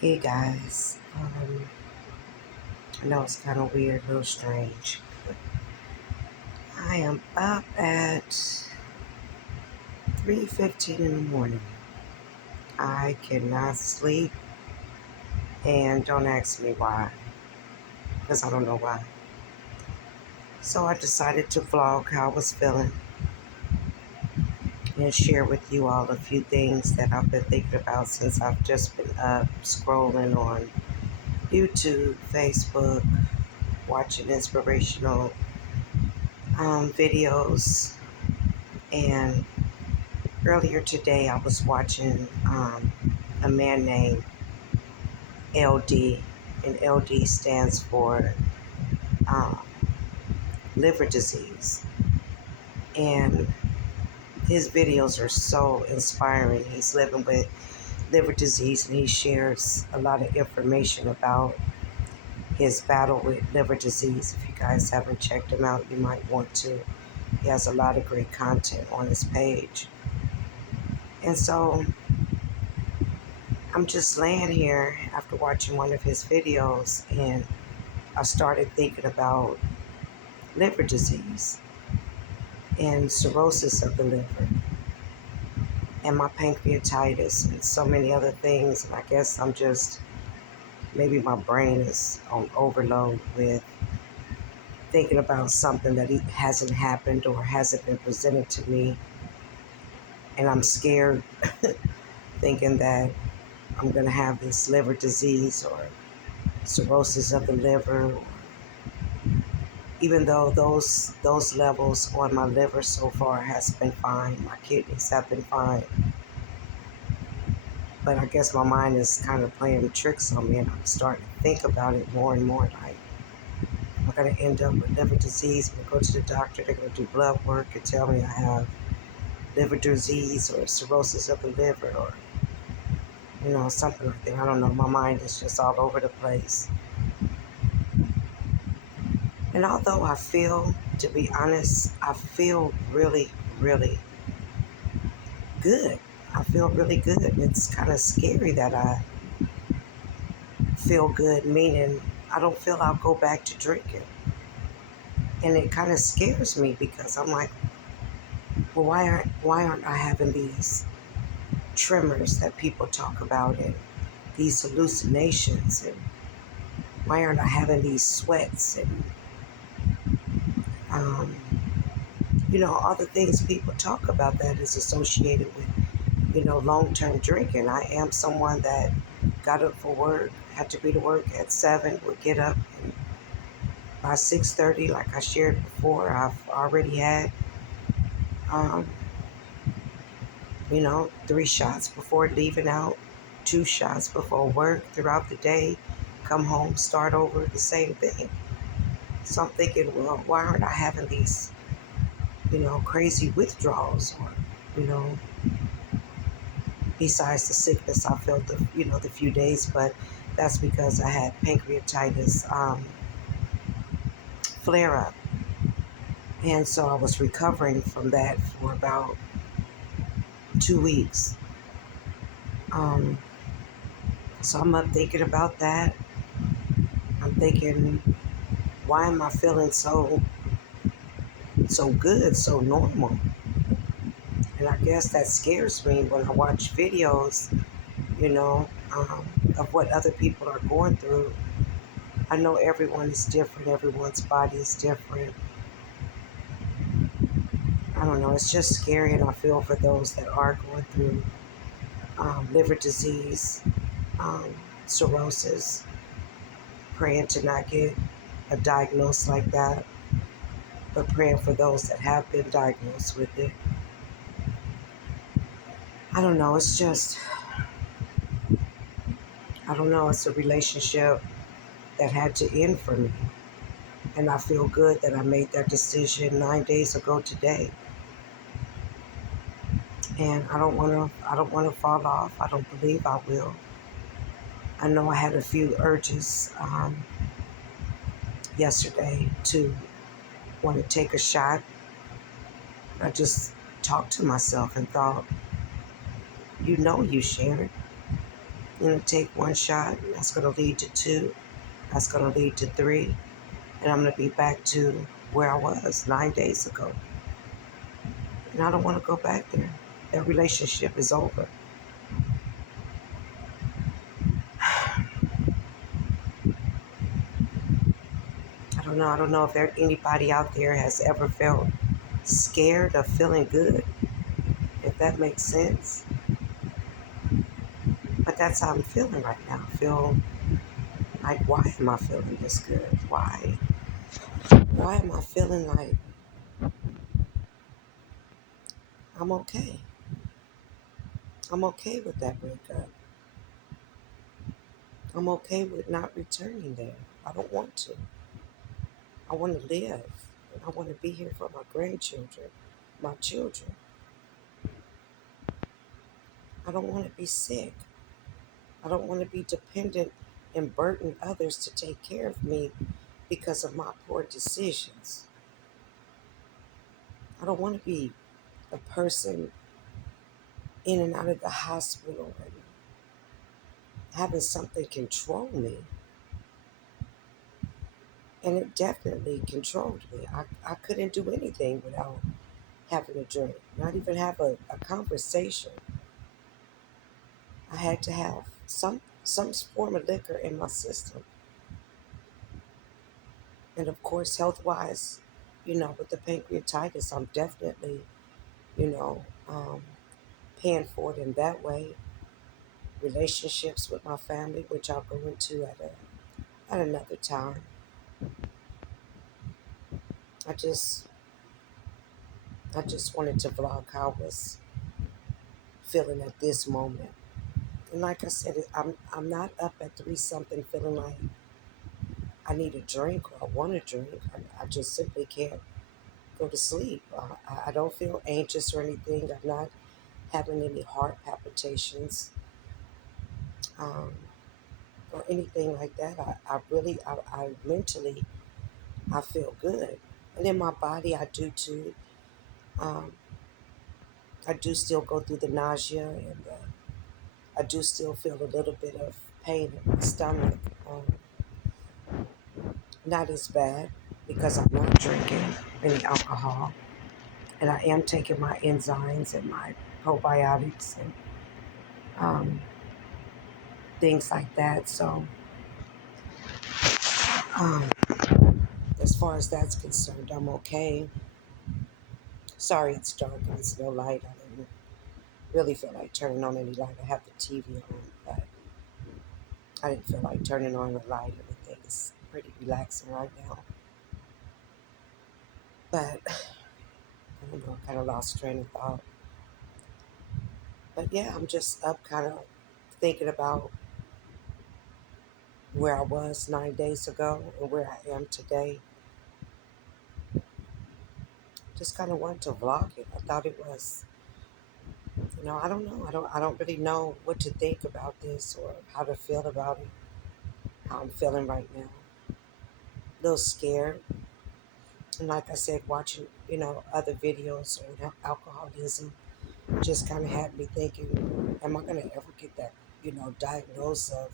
Hey guys, I know it's kind of weird, a little strange. I am up at 3:15 in the morning. I cannot sleep, and don't ask me why, because I don't know why. So I decided to vlog how I was feeling and share with you all a few things that I've been thinking about since I've just been up scrolling on YouTube, Facebook, watching inspirational videos. And earlier today, I was watching a man named LD, and LD stands for um, liver disease. And his videos are so inspiring. He's living with liver disease, and he shares a lot of information about his battle with liver disease. If you guys haven't checked him out, you might want to. He has a lot of great content on his page. And so I'm just laying here after watching one of his videos, and I started thinking about liver disease and cirrhosis of the liver and my pancreatitis and so many other things. And I guess I'm just, maybe my brain is on overload with thinking about something that hasn't happened or hasn't been presented to me. And I'm scared thinking that I'm going to have this liver disease or cirrhosis of the liver, even though those levels on my liver so far has been fine. My kidneys have been fine. But I guess my mind is kind of playing tricks on me, and I'm starting to think about it more and more. Like, I'm going to end up with liver disease. I'm going to go to the doctor. They're going to do blood work and tell me I have liver disease or cirrhosis of the liver or, something like that. I don't know. My mind is just all over the place. And although I feel, to be honest, I feel really, really good. I feel really good. It's kind of scary that I feel good, meaning I don't feel I'll go back to drinking. And it kind of scares me because I'm like, well, why aren't I having these tremors that people talk about and these hallucinations, and why aren't I having these sweats and um, all the things people talk about that is associated with long-term drinking. I am someone that got up for work, had to be to work at 7, would get up, and by 6:30, like I shared before, I've already had, um, 3 shots before leaving out, 2 shots before work throughout the day, come home, start over, the same thing. So I'm thinking, well, why aren't I having these, crazy withdrawals or, you know, besides the sickness I felt the few days, but that's because I had pancreatitis flare up. And so I was recovering from that for about 2 weeks. Um, so I'm up thinking about that. I'm thinking, why am I feeling so good, so normal? And I guess that scares me when I watch videos, you know, of what other people are going through. I know everyone is different, everyone's body is different. I don't know, it's just scary, and I feel for those that are going through liver disease, um, cirrhosis, praying to not get a diagnosis like that, but praying for those that have been diagnosed with it. I don't know, it's just, I don't know, it's a relationship that had to end for me. And I feel good that I made that decision 9 days ago today. And I don't want to fall off. I don't believe I will. I know I had a few urges yesterday to want to take a shot. I just talked to myself and thought, you Sharon, Take one shot. That's going to lead to two. That's going to lead to three. And I'm going to be back to where I was 9 days ago. And I don't want to go back there. That relationship is over. I don't know. I don't know if anybody out there has ever felt scared of feeling good, if that makes sense. But that's how I'm feeling right now. I feel like, why am I feeling this good? Why? Why am I feeling like I'm okay? I'm okay with that breakup. I'm okay with not returning there. I don't want to. I want to live. And I want to be here for my grandchildren, my children. I don't want to be sick. I don't want to be dependent and burden others to take care of me because of my poor decisions. I don't want to be a person in and out of the hospital and having something control me. And it definitely controlled me. I couldn't do anything without having a drink, not even have a conversation. I had to have some form of liquor in my system. And of course, health wise, with the pancreatitis, I'm definitely, you know, um, paying for it in that way. Relationships with my family, which I'll go into at another time. I just I just wanted to vlog how I was feeling at this moment. And like I said, I'm not up at 3 something feeling like I need a drink or I want a drink. I just simply can't go to sleep. I don't feel anxious or anything. I'm not having any heart palpitations, um, or anything like that. I really, I mentally, I feel good. And in my body, I do too. Um, I do still go through the nausea, and I do still feel a little bit of pain in my stomach. Um, Not as bad because I'm not drinking any alcohol, and I am taking my enzymes and my probiotics and um, things like that. So, um, as far as that's concerned, I'm okay. Sorry, it's dark and it's no light. I didn't really feel like turning on any light. I have the TV on, but I didn't feel like turning on the light. Everything is pretty relaxing right now. But I don't know, I kind of lost train of thought. But yeah, I'm just up kind of thinking about where I was 9 days ago and where I am today. Just kind of wanted to vlog it. I thought it was, I don't know. I don't really know what to think about this or how to feel about it. How I'm feeling right now. A little scared. And like I said, watching, other videos on alcoholism just kind of had me thinking, am I going to ever get that, diagnosis of,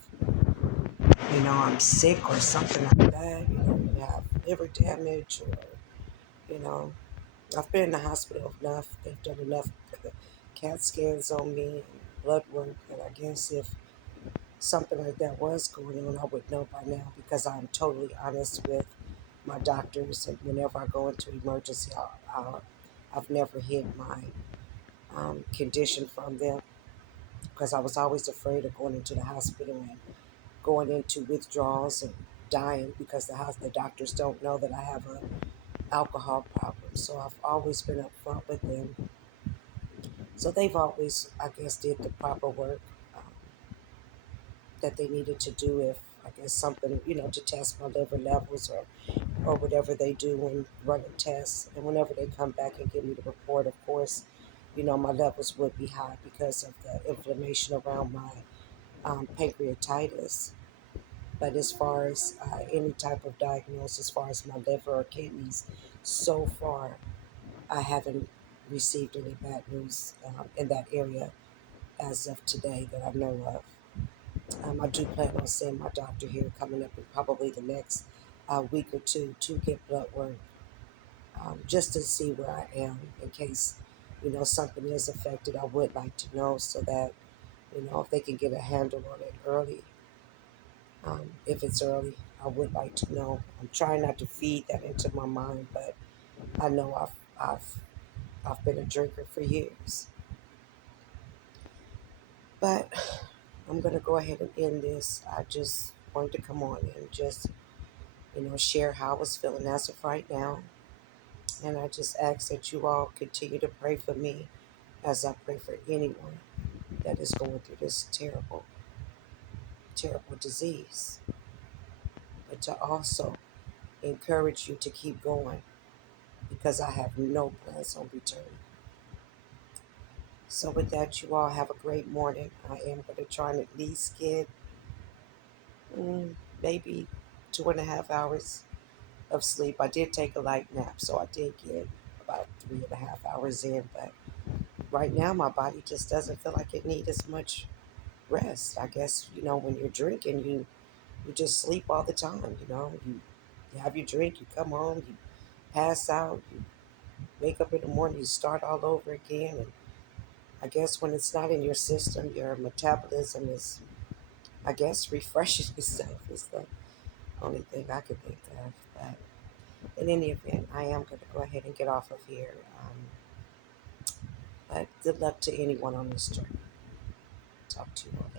I'm sick or something like that? You have liver damage or, you know, I've been in the hospital enough. They've done enough CAT scans on me and blood work. And I guess if something like that was going on, I would know by now because I'm totally honest with my doctors. And whenever I go into emergency, I've never hid my condition from them because I was always afraid of going into the hospital and going into withdrawals and dying because the doctors don't know that I have a alcohol problem. So I've always been upfront with them. So they've always, I guess, did the proper work um, that they needed to do if, I guess, something, to test my liver levels or whatever they do when running tests. And whenever they come back and give me the report, of course, my levels would be high because of the inflammation around my pancreatitis. But as far as any type of diagnosis, as far as my liver or kidneys, so far I haven't received any bad news in that area as of today that I know of. I do plan on seeing my doctor here coming up in probably the next week or two to get blood work, just to see where I am in case, something is affected. I would like to know so that, if they can get a handle on it early. If it's early, I would like to know. I'm trying not to feed that into my mind, but I know I've been a drinker for years. But I'm gonna go ahead and end this. I just wanted to come on and just, share how I was feeling as of right now. And I just ask that you all continue to pray for me as I pray for anyone that is going through this terrible, terrible disease. But to also encourage you to keep going because I have no plans on returning. So, with that, you all have a great morning. I am going to try and at least get maybe 2.5 hours of sleep. I did take a light nap, so I did get about 3.5 hours in. But right now, my body just doesn't feel like it needs as much rest. I guess, when you're drinking, you just sleep all the time. You have your drink, you come home, you pass out, you wake up in the morning, you start all over again. And I guess when it's not in your system, your metabolism is, I guess, refreshing itself is the only thing I could think of. But in any event, I am going to go ahead and get off of here. But good luck to anyone on this journey. Talk to you all.